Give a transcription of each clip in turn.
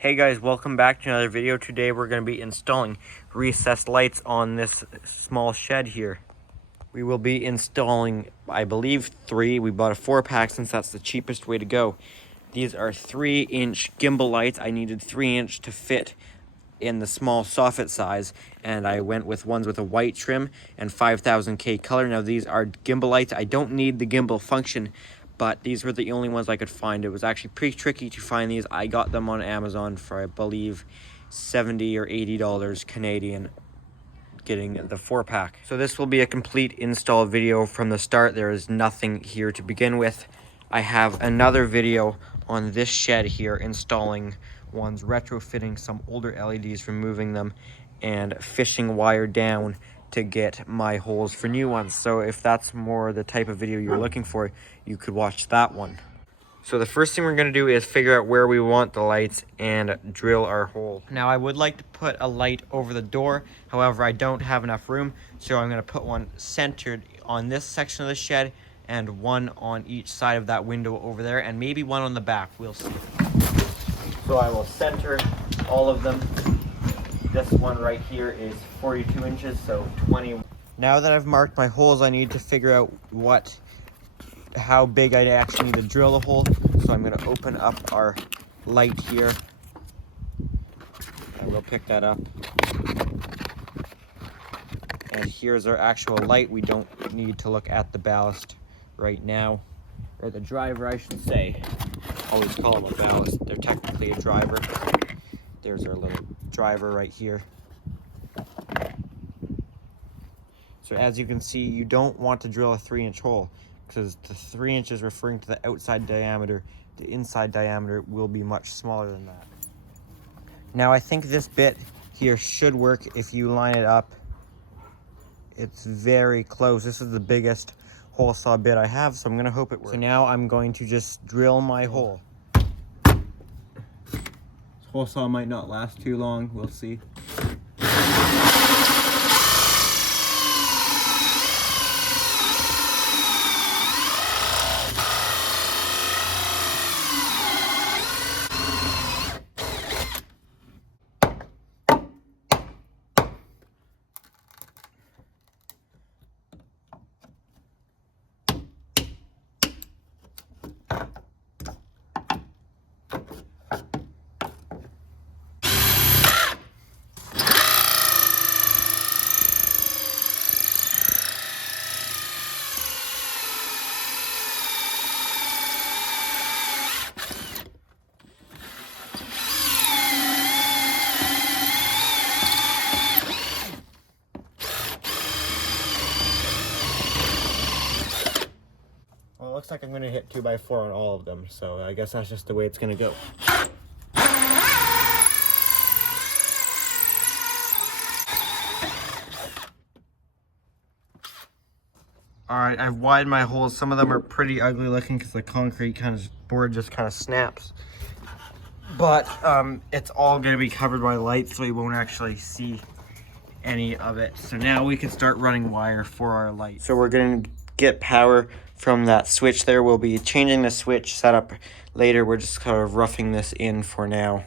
Hey guys, welcome back to another video. Today we're going to be installing recessed lights on this small shed here. We will be installing, I believe, 3. We bought a 4-pack since that's the cheapest way to go. These are 3-inch gimbal lights. I needed 3-inch to fit in the small soffit size, and I went with ones with a white trim and 5000K color. Now these are gimbal lights. I don't need the gimbal function, but these were the only ones I could find. It was actually pretty tricky to find these. I got them on Amazon for, I believe, $70 or $80 Canadian, getting the 4-pack. So this will be a complete install video from the start. There is nothing here to begin with. I have another video on this shed here, installing ones, retrofitting some older LEDs, removing them, and fishing wire down to get my holes for new ones. So if that's more the type of video you're looking for, you could watch that one. So the first thing we're going to do is figure out where we want the lights and drill our hole. Now I would like to put a light over the door, however I don't have enough room, so I'm going to put one centered on this section of the shed and one on each side of that window over there, and maybe one on the back, we'll see. So I will center all of them. This one right here is 42 inches, so 20. Now that I've marked my holes, I need to figure out how big I actually need to drill the hole. So I'm going to open up our light here. I will pick that up. And here's our actual light. We don't need to look at the ballast right now, or the driver, I should say. Always call them a ballast. They're technically a driver. There's our little driver right here. So as you can see, you don't want to drill a 3-inch hole, because the 3 inches referring to the outside diameter. The inside diameter will be much smaller than that. Now I think this bit here should work if you line it up. It's very close. This is the biggest hole saw bit I have, so I'm going to hope it works. So now I'm going to just drill my hole. This hole saw might not last too long. We'll see. Well, it looks like I'm going to hit 2x4 on all of them, so I guess that's just the way it's going to go. Alright, I've widened my holes. Some of them are pretty ugly looking because the concrete board just kind of snaps. But it's all going to be covered by lights, so you won't actually see any of it. So now we can start running wire for our light. So we're going to get power from that switch there. We'll be changing the switch setup later. We're just kind of roughing this in for now.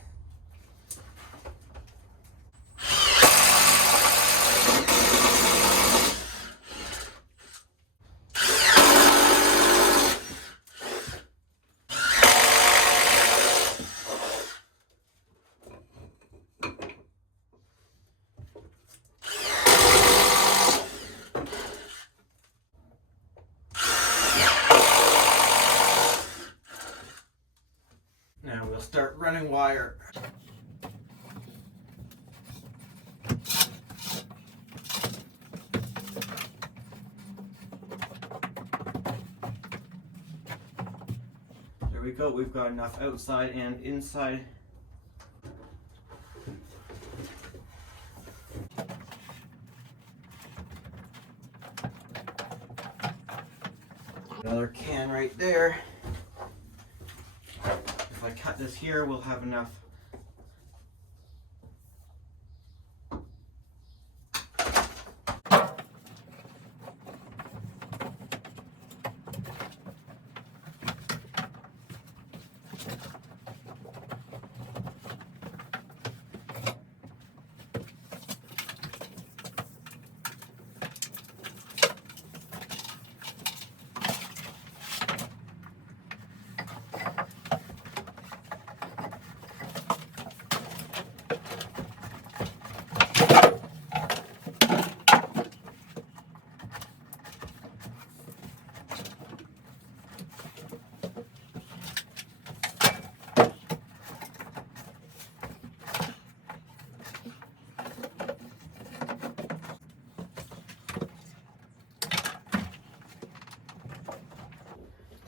Now we'll start running wire. There we go. We've got enough outside and inside. Another can right there. If I cut this here, we'll have enough.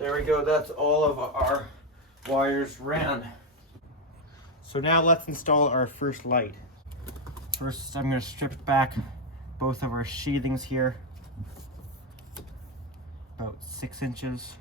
There we go, that's all of our wires ran. So now let's install our first light. First, I'm going to strip back both of our sheathings here, about 6 inches.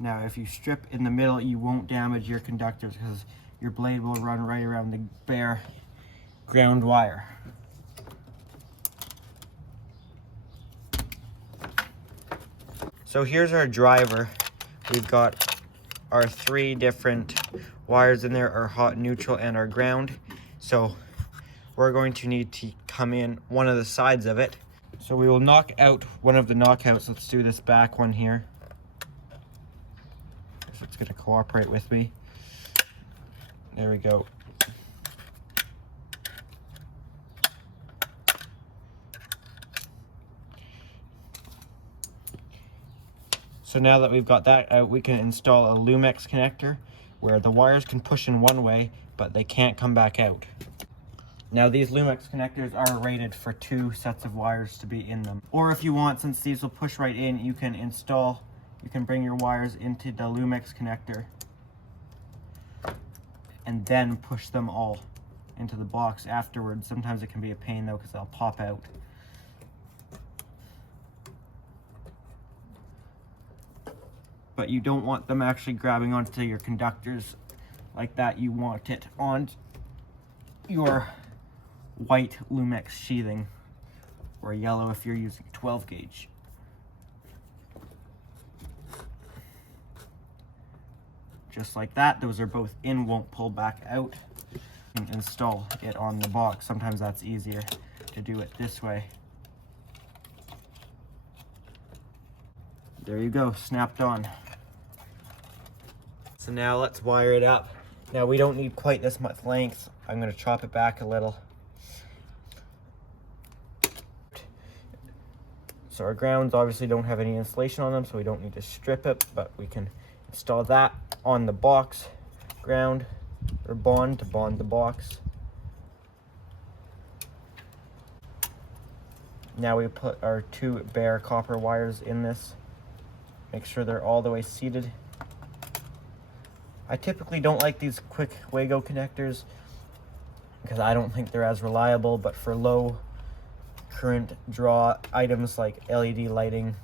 Now, if you strip in the middle, you won't damage your conductors because your blade will run right around the bare ground wire. So here's our driver. We've got our 3 different wires in there, our hot, neutral, and our ground. So we're going to need to come in one of the sides of it. So we will knock out one of the knockouts. Let's do this back one here. If it's gonna cooperate with me. There we go. So now that we've got that out, we can install a Lumex connector where the wires can push in one way, but they can't come back out. Now these Lumex connectors are rated for 2 sets of wires to be in them. Or if you want, since these will push right in, you can bring your wires into the Lumex connector and then push them all into the box afterwards. Sometimes it can be a pain though because they'll pop out. But you don't want them actually grabbing onto your conductors like that. You want it on your white Lumex sheathing, or yellow if you're using 12 gauge. Just like that, those are both in, won't pull back out. You can install it on the box. Sometimes that's easier to do it this way. There you go, snapped on. So now let's wire it up. Now we don't need quite this much length. I'm going to chop it back a little. So our grounds obviously don't have any insulation on them, so we don't need to strip it, but we can install that on the box ground, or bond to bond the box. Now we put our 2 bare copper wires in this. Make sure they're all the way seated. I typically don't like these quick Wago connectors because I don't think they're as reliable, but for low current draw items like LED lighting,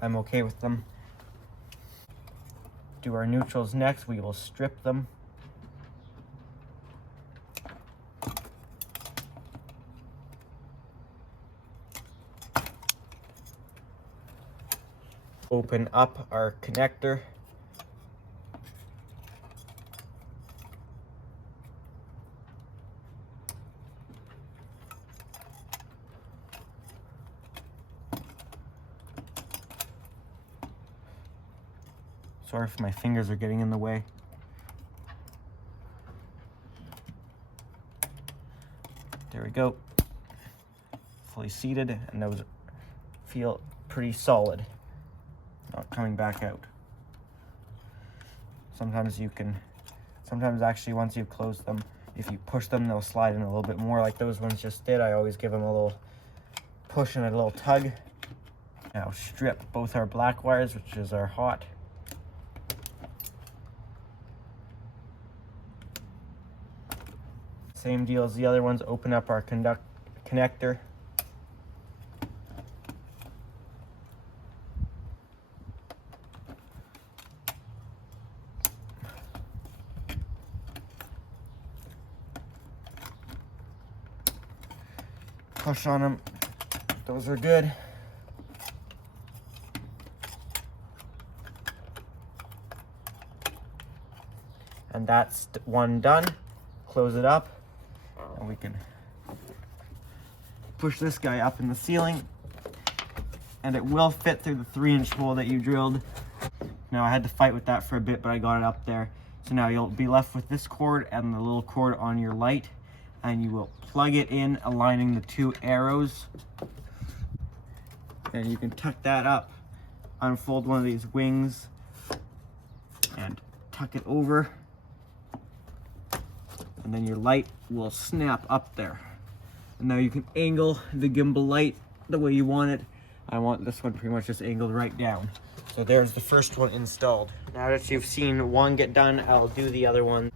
I'm okay with them. Do our neutrals next. We will strip them. Open up our connector. Sorry if my fingers are getting in the way. There we go. Fully seated, and those feel pretty solid. Not coming back out. Sometimes actually once you've closed them, if you push them, they'll slide in a little bit more like those ones just did. I always give them a little push and a little tug. Now strip both our black wires, which is our hot. Same deal as the other ones. Open up our connector. Push on them. Those are good. And that's one done. Close it up. And we can push this guy up in the ceiling, and it will fit through the 3-inch hole that you drilled. Now I had to fight with that for a bit, but I got it up there. So now you'll be left with this cord and the little cord on your light, and you will plug it in, aligning the 2 arrows, and you can tuck that up unfold one of these wings and tuck it over, and then your light will snap up there. And now you can angle the gimbal light the way you want it. I want this one pretty much just angled right down. So there's the first one installed. Now that you've seen one get done, I'll do the other one.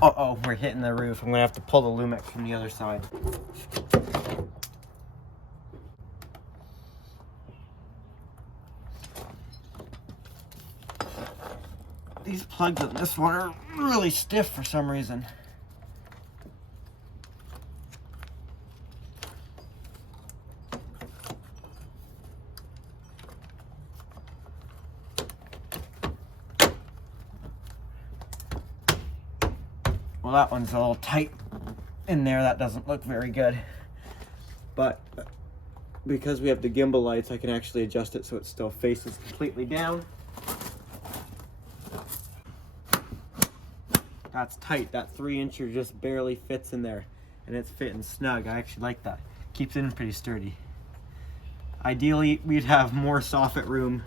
Uh-oh, we're hitting the roof. I'm gonna have to pull the Lumex from the other side. These plugs on this one are really stiff for some reason. Well, that one's all tight in there. That doesn't look very good. But because we have the gimbal lights, I can actually adjust it so it still faces completely down. That's tight. That 3-incher just barely fits in there, and it's fitting snug. I actually like that. Keeps it in pretty sturdy. Ideally, we'd have more soffit room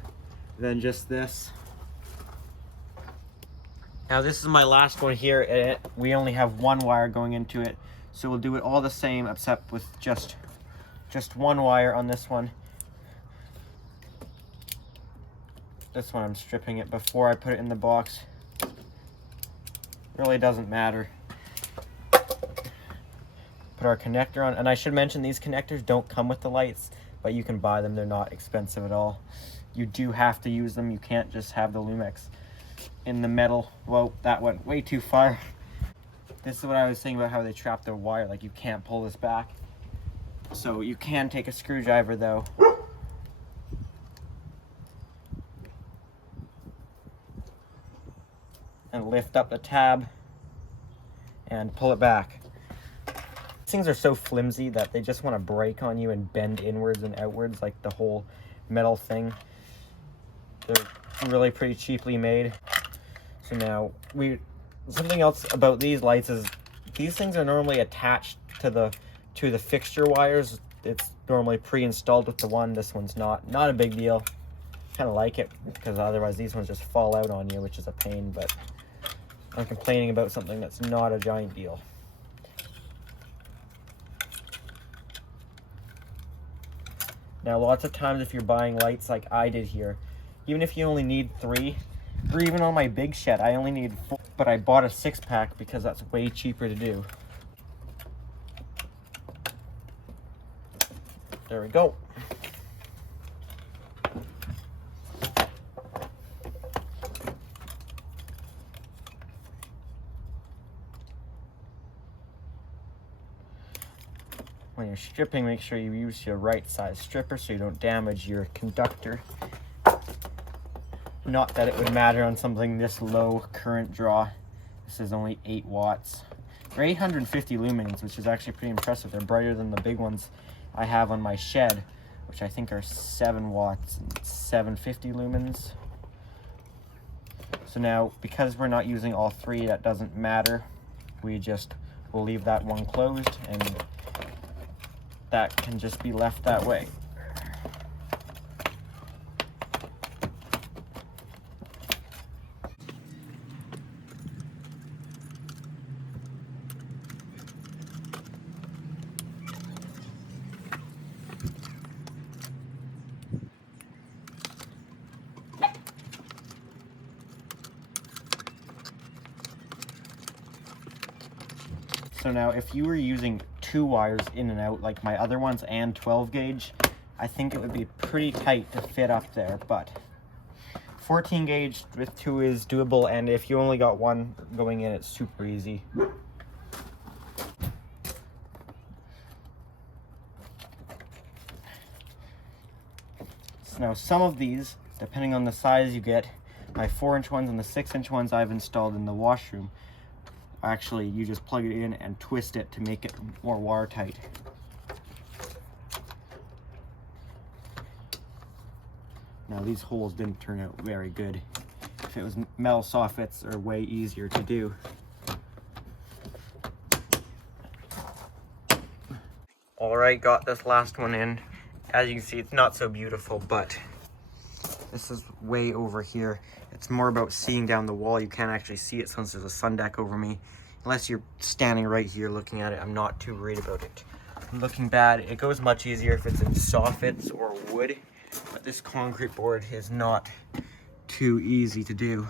than just this. Now this is my last one here. We only have one wire going into it, so we'll do it all the same except with just one wire on this one. This one I'm stripping it before I put it in the box. Really doesn't matter. Put our connector on, and I should mention these connectors don't come with the lights. but you can buy them. They're not expensive at all. You do have to use them. You can't just have the Lumex in the metal. Whoa, that went way too far. This is what I was saying about how they trap their wire. Like, you can't pull this back. So you can take a screwdriver though. And lift up the tab and pull it back. These things are so flimsy that they just want to break on you and bend inwards and outwards, like the whole metal thing. They're really pretty cheaply made. So now, something else about these lights is these things are normally attached to the fixture wires. It's normally pre-installed with the one. This one's not. Not a big deal. Kind of like it, because otherwise these ones just fall out on you, which is a pain, but I'm complaining about something that's not a giant deal. Now, lots of times if you're buying lights like I did here, even if you only need 3, or even on my big shed, I only need 4, but I bought a 6-pack because that's way cheaper to do. There we go. When you're stripping, make sure you use your right size stripper so you don't damage your conductor. Not that it would matter on something this low current draw. This is only 8 watts. They're 850 lumens, which is actually pretty impressive. They're brighter than the big ones I have on my shed, which I think are 7 watts and 750 lumens. So now, because we're not using all 3, that doesn't matter. We'll leave that one closed, and that can just be left that way. So now, if you were using 2 wires in and out, like my other ones, and 12 gauge, I think it would be pretty tight to fit up there, but 14 gauge with 2 is doable, and if you only got 1 going in, it's super easy. So now, some of these, depending on the size you get, my 4-inch ones and the 6-inch ones I've installed in the washroom. Actually, you just plug it in and twist it to make it more watertight. Now, these holes didn't turn out very good. If it was metal soffits, are way easier to do. Alright, got this last one in. As you can see, it's not so beautiful, but this is way over here. It's more about seeing down the wall. You can't actually see it since there's a sun deck over me. Unless you're standing right here looking at it, I'm not too worried about it looking bad. It goes much easier if it's in soffits or wood, but this concrete board is not too easy to do.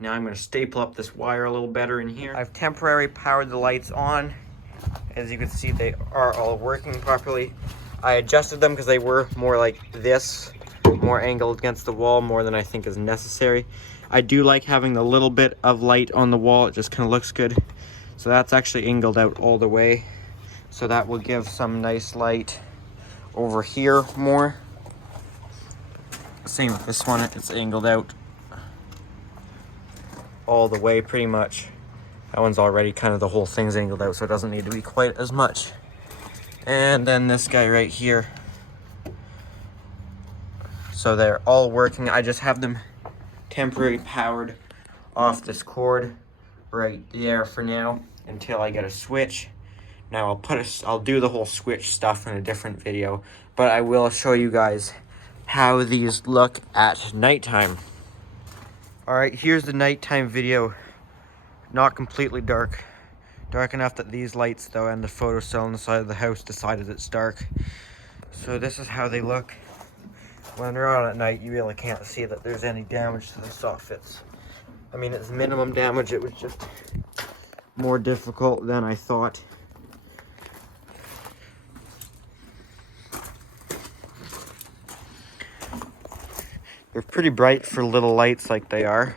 Now I'm going to staple up this wire a little better in here. I've temporarily powered the lights on. As you can see, they are all working properly. I adjusted them because they were more like this, more angled against the wall, more than I think is necessary. I do like having a little bit of light on the wall. It just kind of looks good. So that's actually angled out all the way. So that will give some nice light over here more. Same with this one, it's angled out all the way pretty much. That one's already kind of, the whole thing's angled out, so it doesn't need to be quite as much. And then this guy right here. So they're all working. I just have them temporarily powered off this cord right there for now until I get a switch. Now I'll do the whole switch stuff in a different video, but I will show you guys how these look at nighttime. All right, here's the nighttime video. Not completely dark. Dark enough that these lights though and the photocell on the side of the house decided it's dark. So this is how they look. When they're on at night, you really can't see that there's any damage to the soffits. I mean, it's minimum damage. It was just more difficult than I thought. They're pretty bright for little lights like they are.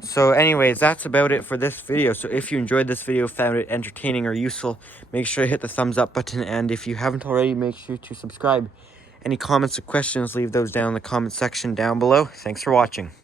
So anyways, that's about it for this video. So if you enjoyed this video, found it entertaining or useful, make sure to hit the thumbs up button. And if you haven't already, make sure to subscribe. Any comments or questions, leave those down in the comment section down below. Thanks for watching.